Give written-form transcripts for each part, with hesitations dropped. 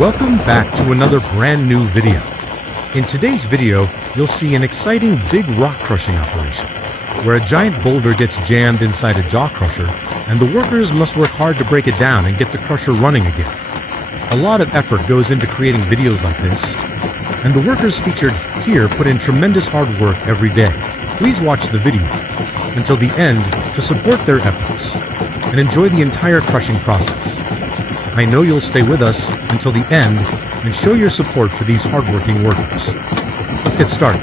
Welcome back to another brand new video. In today's video, you'll see an exciting big rock crushing operation, where a giant boulder gets jammed inside a jawcrusher, and the workers must work hard to break it down and get the crusher running again. A lot of effort goes into creating videos like this, and the workers featured here put in tremendous hard work every day. Please watch the video until the end to support their efforts and enjoy the entire crushing process. I know you'll stay with us until the end and show your support for these hardworking workers. Let's get started.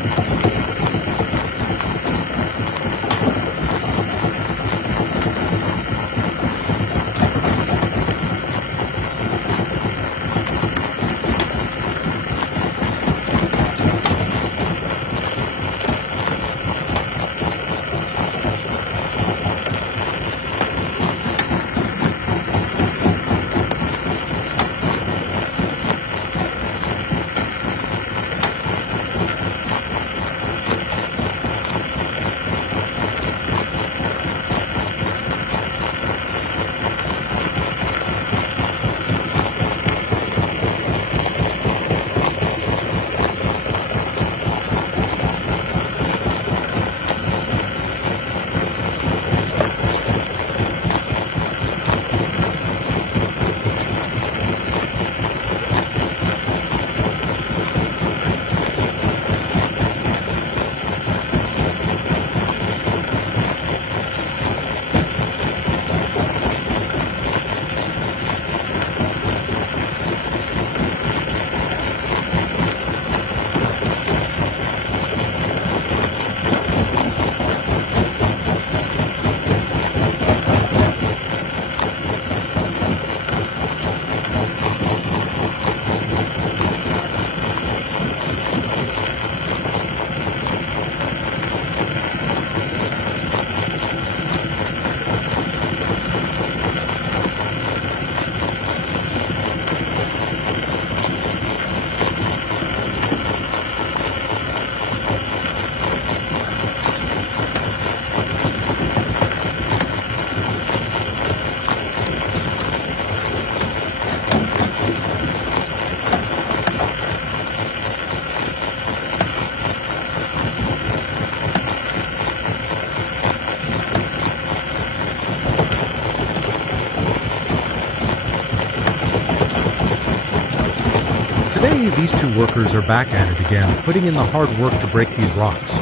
Today, these two workers are back at it again, putting in the hard work to break these rocks.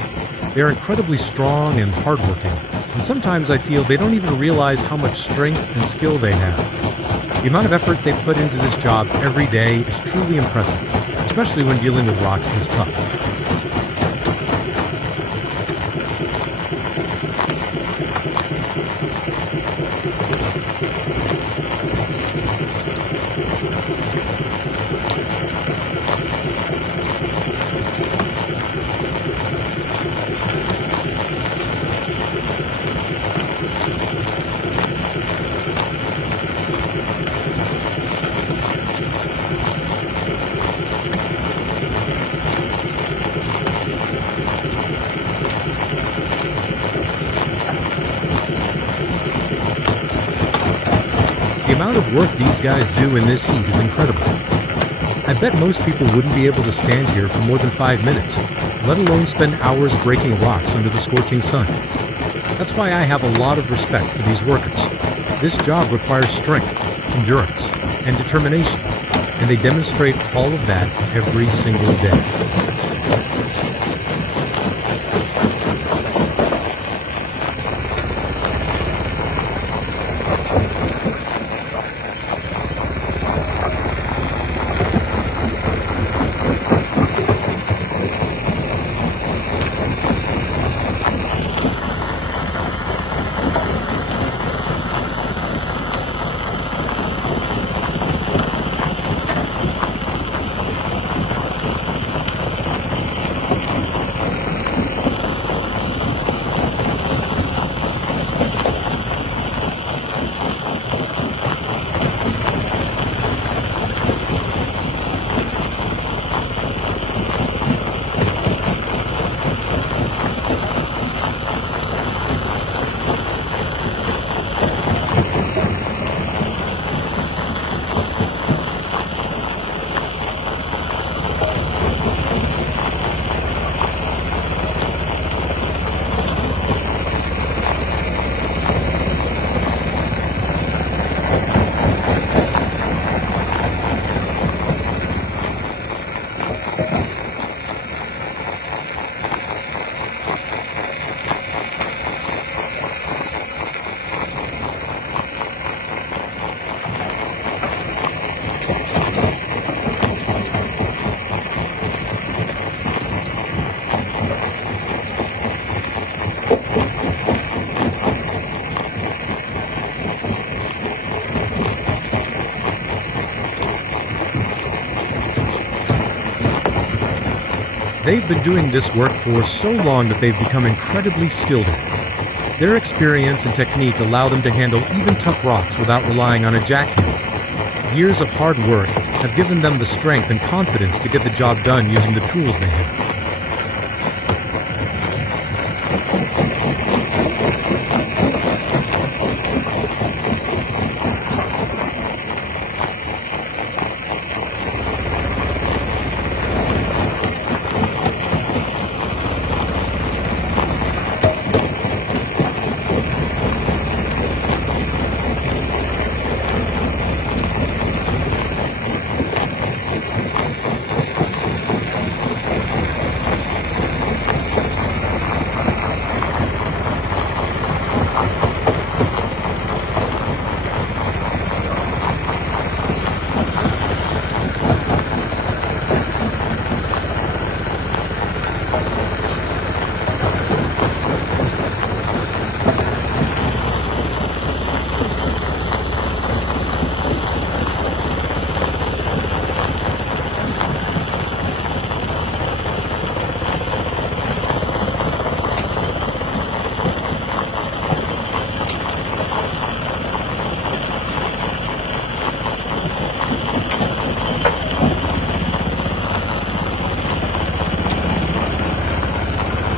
They are incredibly strong and hardworking, and sometimes I feel they don't even realize how much strength and skill they have. The amount of effort they put into this job every day is truly impressive, especially when dealing with rocks this tough. The amount of work these guys do in this heat is incredible. I bet most people wouldn't be able to stand here for more than 5 minutes, let alone spend hours breaking rocks under the scorching sun. That's why I have a lot of respect for these workers. This job requires strength, endurance, and determination, and they demonstrate all of that every single day. They've been doing this work for so long that they've become incredibly skilled in it. Their experience and technique allow them to handle even tough rocks without relying on a jackhammer. Years of hard work have given them the strength and confidence to get the job done using the tools they have.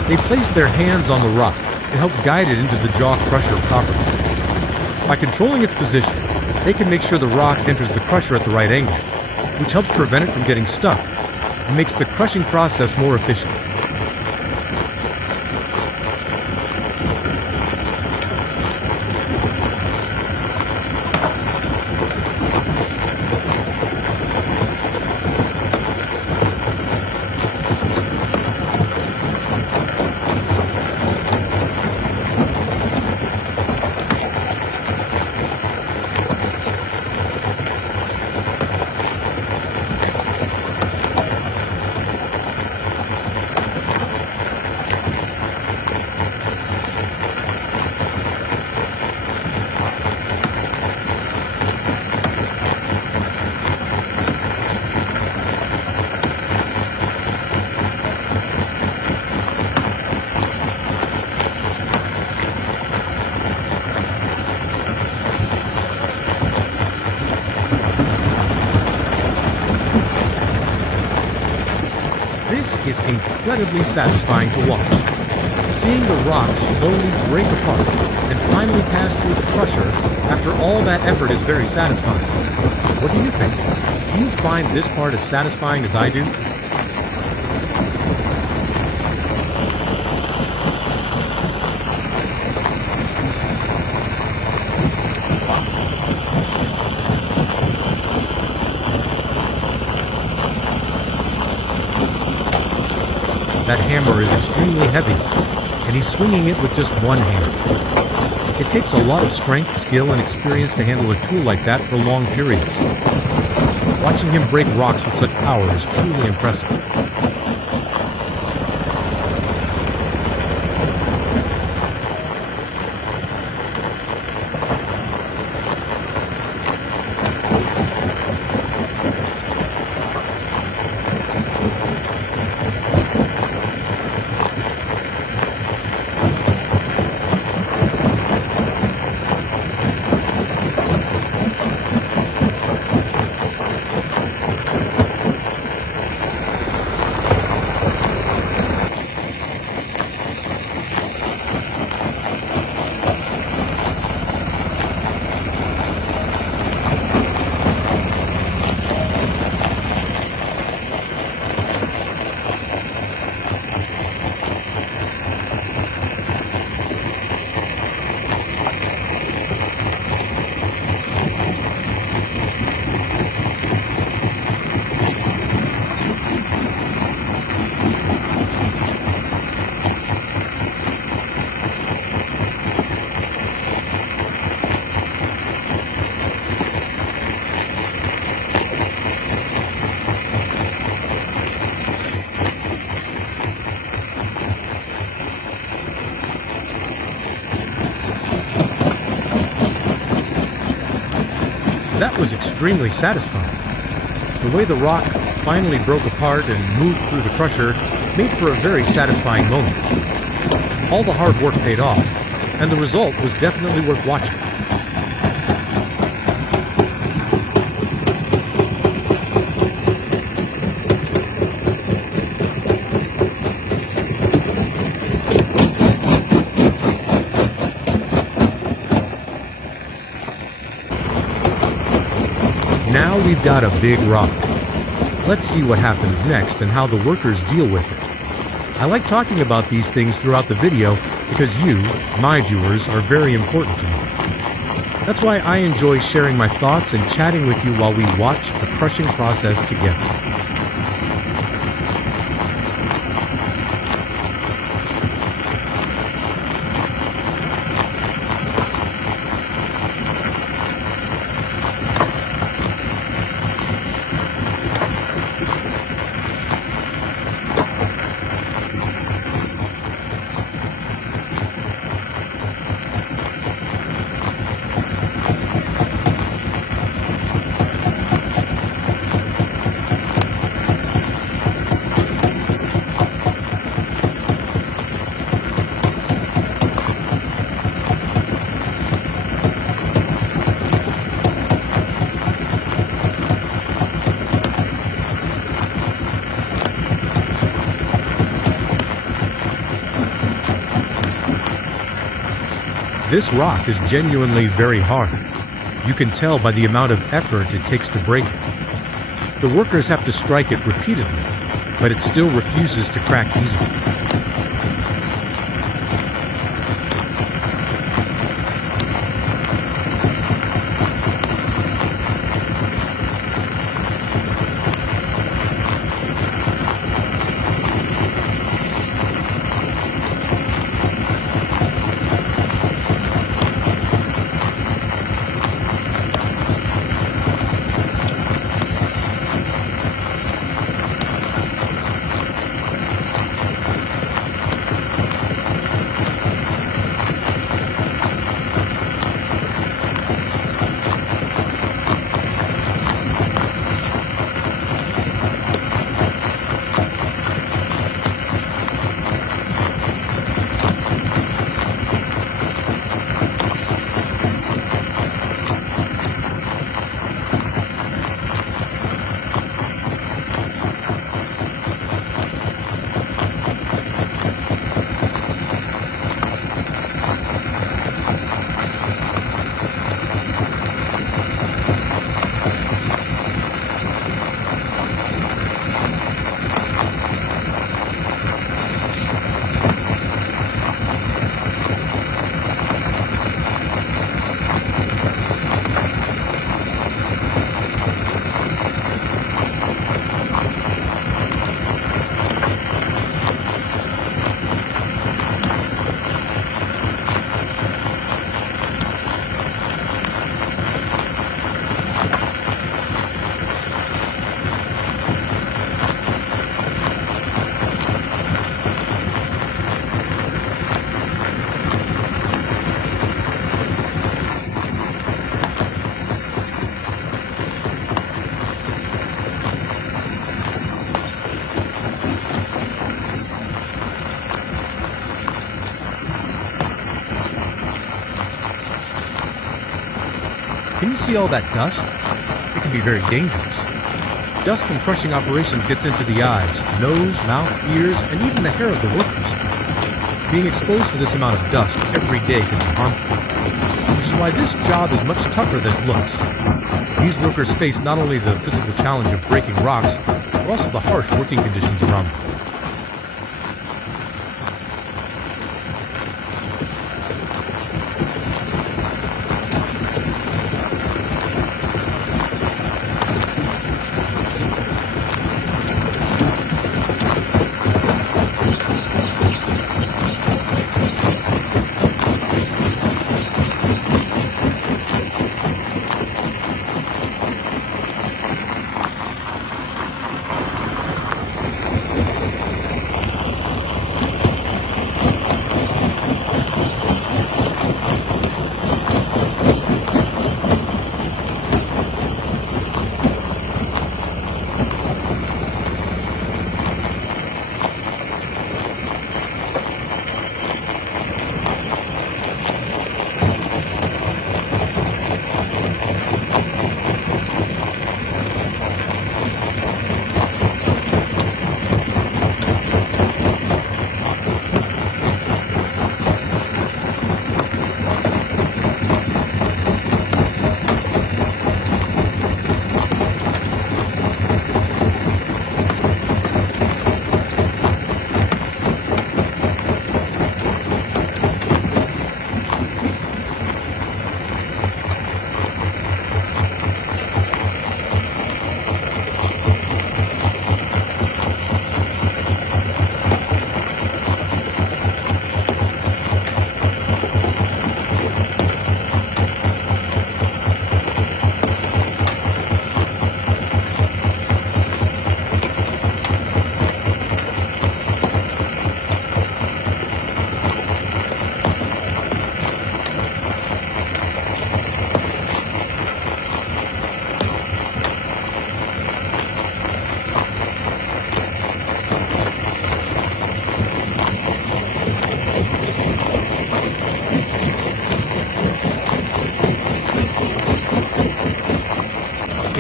They place their hands on the rock to help guide it into the jawcrusher properly. By controlling its position, they can make sure the rock enters the crusher at the right angle, which helps prevent it from getting stuck and makes the crushing process more efficient. This is incredibly satisfying to watch. Seeing the rocks slowly break apart and finally pass through the crusher after all that effort is very satisfying. What do you think? Do you find this part as satisfying as I do? That hammer is extremely heavy, and he's swinging it with just one hand. It takes a lot of strength, skill, and experience to handle a tool like that for long periods. Watching him break rocks with such power is truly impressive. That was extremely satisfying. The way the rock finally broke apart and moved through the crusher made for a very satisfying moment. All the hard work paid off, and the result was definitely worth watching. Now we've got a big rock. Let's see what happens next and how the workers deal with it. I like talking about these things throughout the video because you, my viewers, are very important to me. That's why I enjoy sharing my thoughts and chatting with you while we watch the crushing process together. This rock is genuinely very hard. You can tell by the amount of effort it takes to break it. The workers have to strike it repeatedly, but it still refuses to crack easily. Can you see all that dust? It can be very dangerous. Dust from crushing operations gets into the eyes, nose, mouth, ears, and even the hair of the workers. Being exposed to this amount of dust every day can be harmful, which is why this job is much tougher than it looks. These workers face not only the physical challenge of breaking rocks, but also the harsh working conditions around them.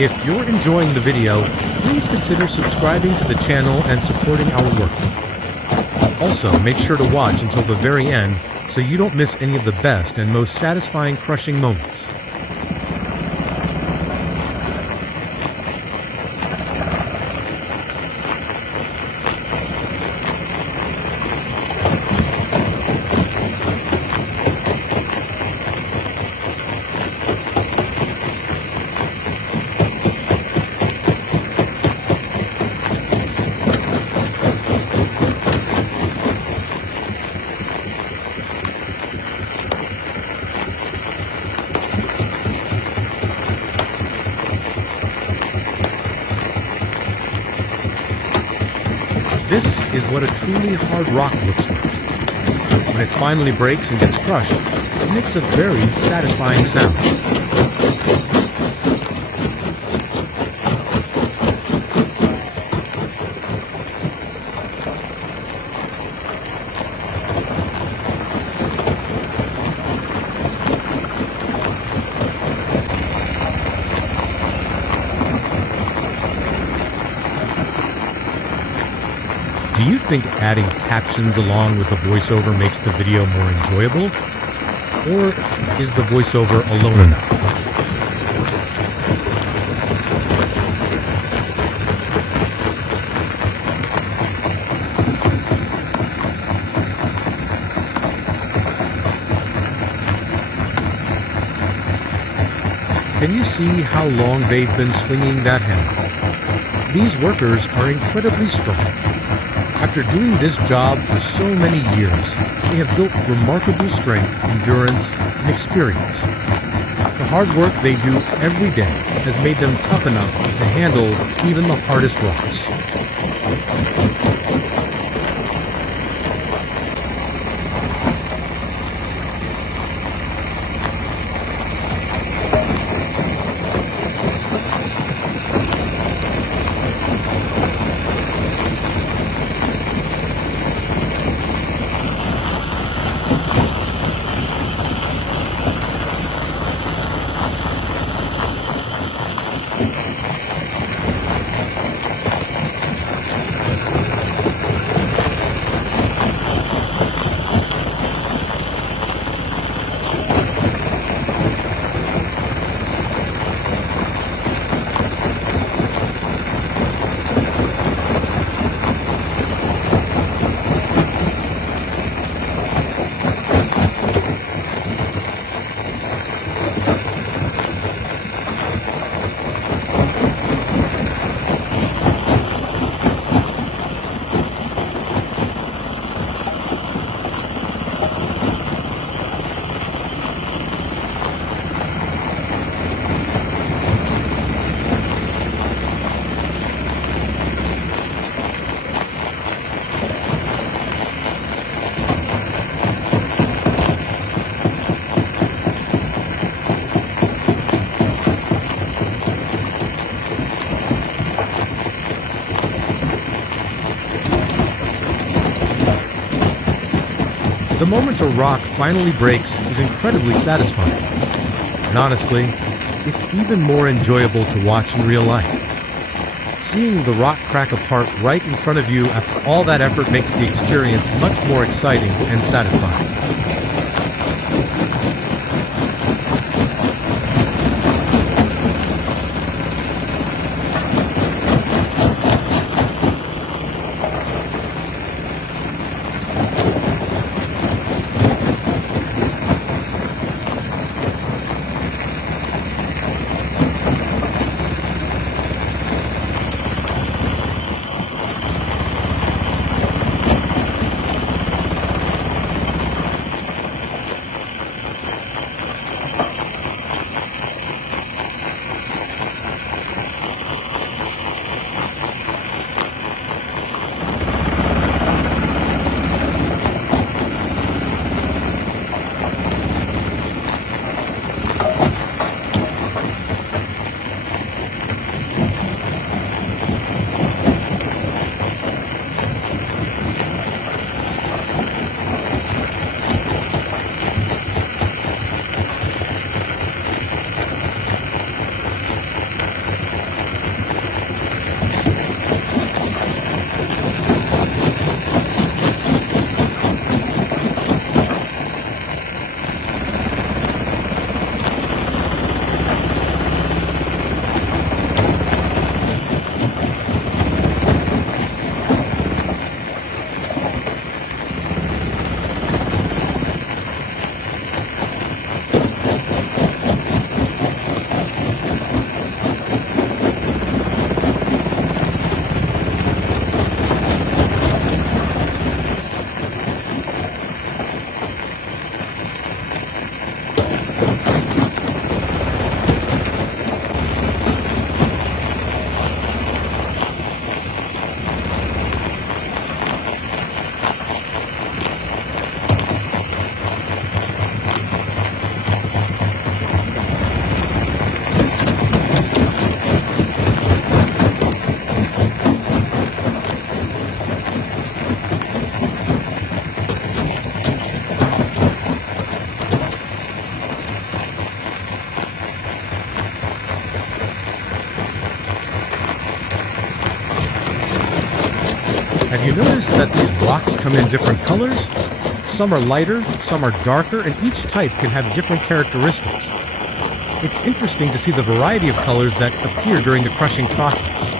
If you're enjoying the video, please consider subscribing to the channel and supporting our work. Also, make sure to watch until the very end so you don't miss any of the best and most satisfying crushing moments. This is what a truly hard rock looks like. When it finally breaks and gets crushed, it makes a very satisfying sound. Do you think adding captions along with the voiceover makes the video more enjoyable? Or is the voiceover alone enough? Can you see how long they've been swinging that hammer? These workers are incredibly strong. After doing this job for so many years, they have built remarkable strength, endurance, and experience. The hard work they do every day has made them tough enough to handle even the hardest rocks. The moment a rock finally breaks is incredibly satisfying. And honestly, it's even more enjoyable to watch in real life. Seeing the rock crack apart right in front of you after all that effort makes the experience much more exciting and satisfying. Have you noticed that these blocks come in different colors? Some are lighter, some are darker, and each type can have different characteristics. It's interesting to see the variety of colors that appear during the crushing process.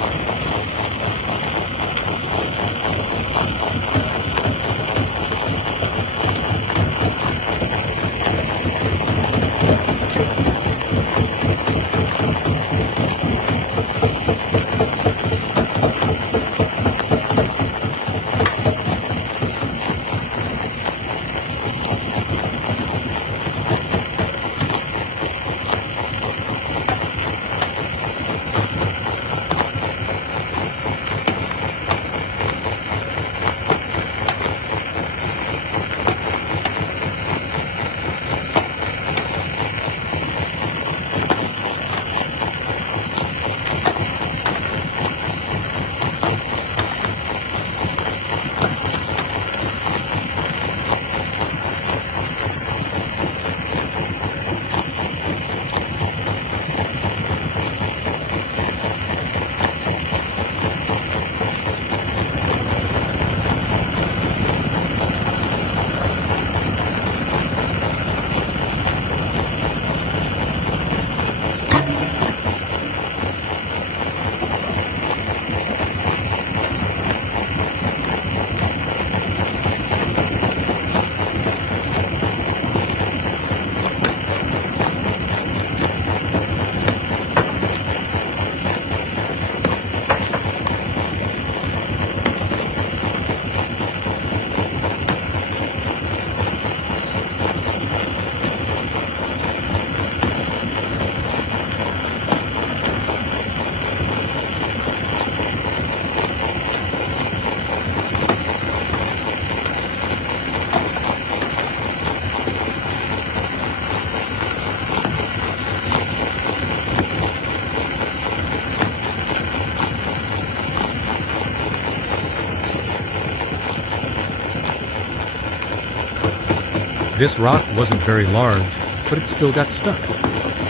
This rock wasn't very large, but it still got stuck.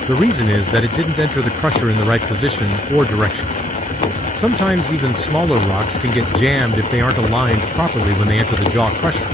The reason is that it didn't enter the crusher in the right position or direction. Sometimes even smaller rocks can get jammed if they aren't aligned properly when they enter the jawcrusher.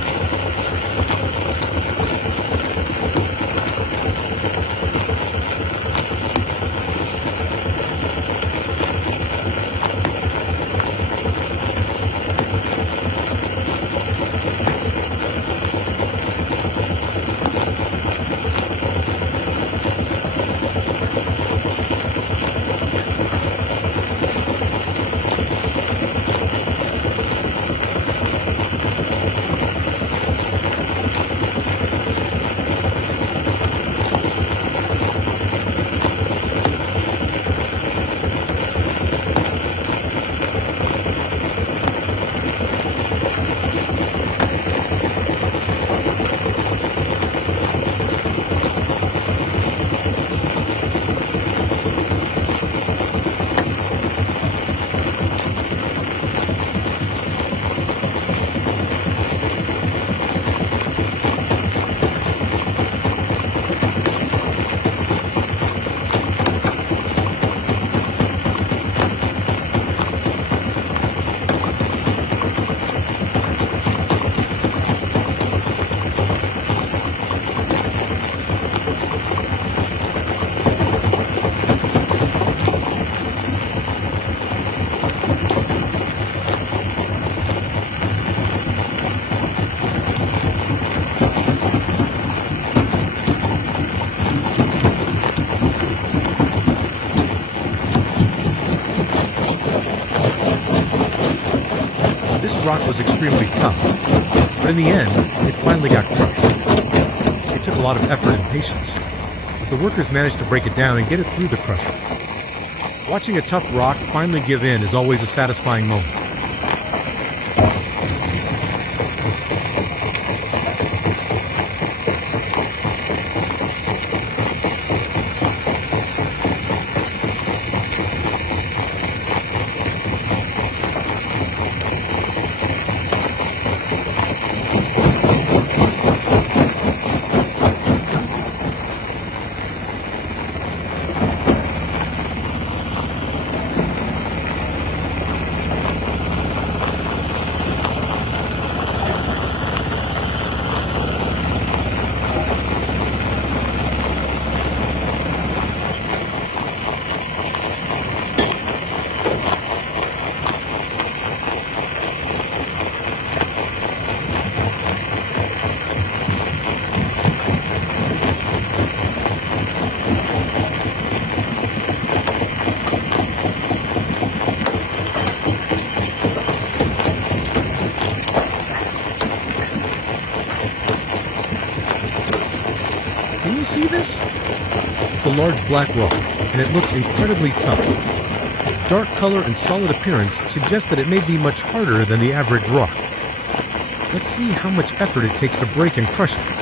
This rock was extremely tough, but in the end, it finally got crushed. It took a lot of effort and patience, but the workers managed to break it down and get it through the crusher. Watching a tough rock finally give in is always a satisfying moment. see this? It's a large black rock, and it looks incredibly tough. Its dark color and solid appearance suggest that it may be much harder than the average rock. Let's see how much effort it takes to break and crush it.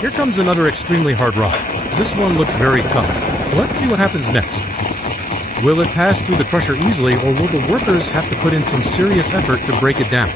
Here comes another extremely hard rock. This one looks very tough, so let's see what happens next. Will it pass through the crusher easily, or will the workers have to put in some serious effort to break it down?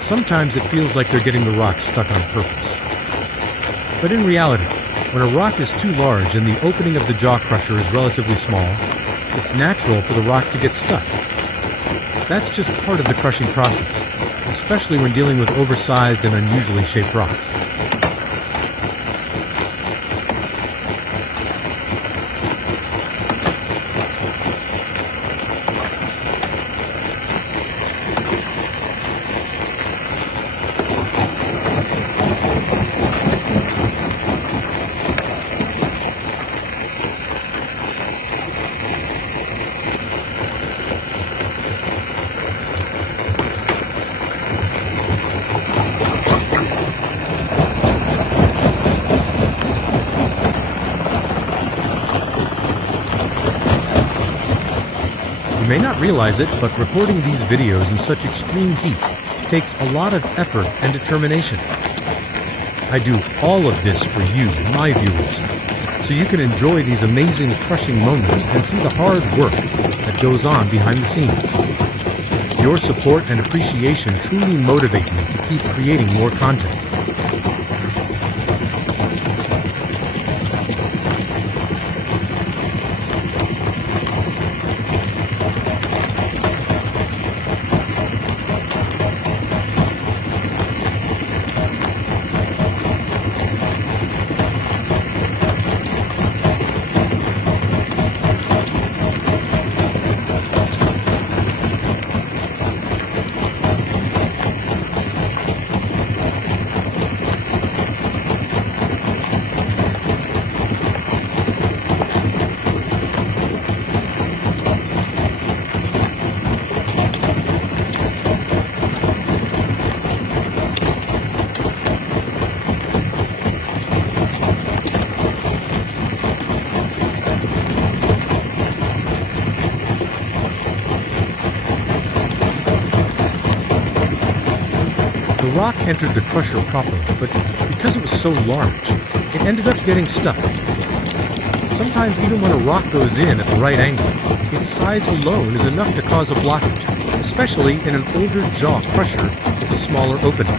Sometimes it feels like they're getting the rock stuck on purpose. But in reality, when a rock is too large and the opening of the jawcrusher is relatively small, it's natural for the rock to get stuck. That's just part of the crushing process, especially when dealing with oversized and unusually shaped rocks. You may not realize it, but recording these videos in such extreme heat takes a lot of effort and determination. I do all of this for you, my viewers, so you can enjoy these amazing crushing moments and see the hard work that that goes on behind the scenes. Your support and appreciation truly motivate me to keep creating more content. The rock entered the crusher properly, but because it was so large, it ended up getting stuck. Sometimes even when a rock goes in at the right angle, its size alone is enough to cause a blockage, especially in an older jaw crusher with a smaller opening.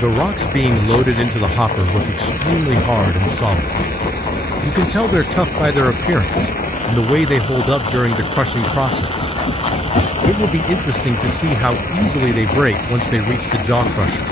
The rocks being loaded into the hopper look extremely hard and solid. You can tell they're tough by their appearance and the way they hold up during the crushing process. It will be interesting to see how easily they break once they reach the jawcrusher.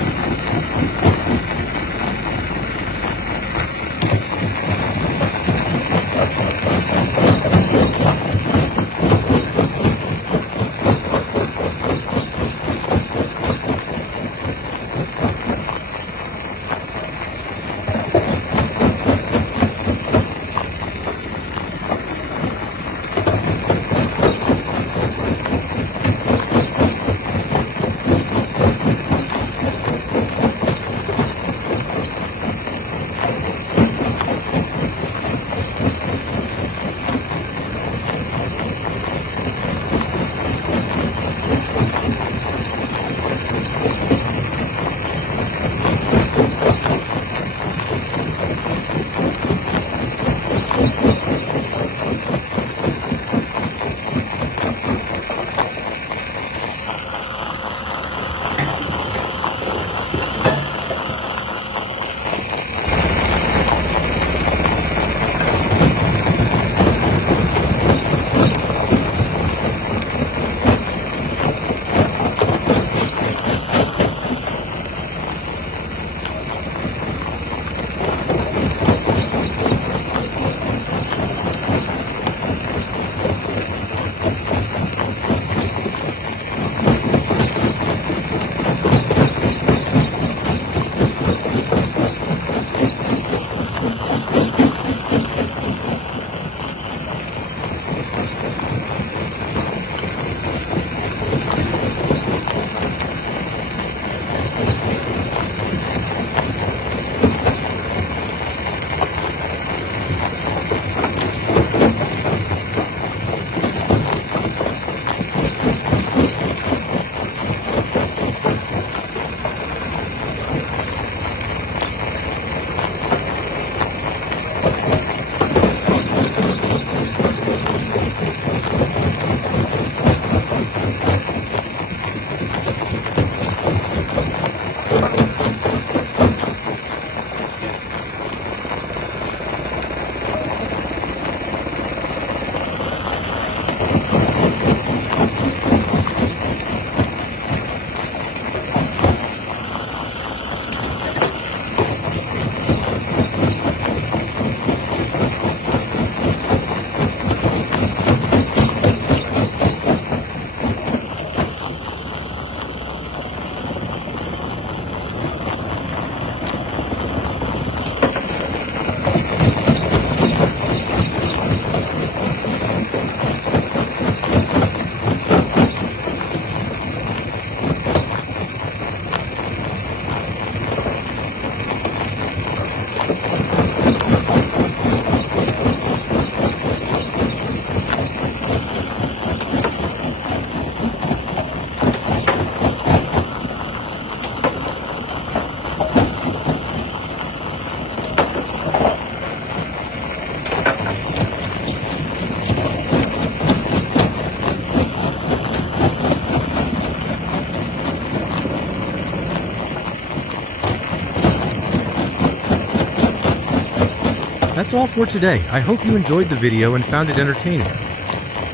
That's all for today. I hope you enjoyed the video and found it entertaining.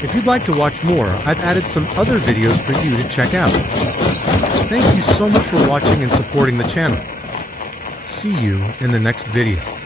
If you'd like to watch more, I've added some other videos for you to check out. Thank you so much for watching and supporting the channel. See you in the next video.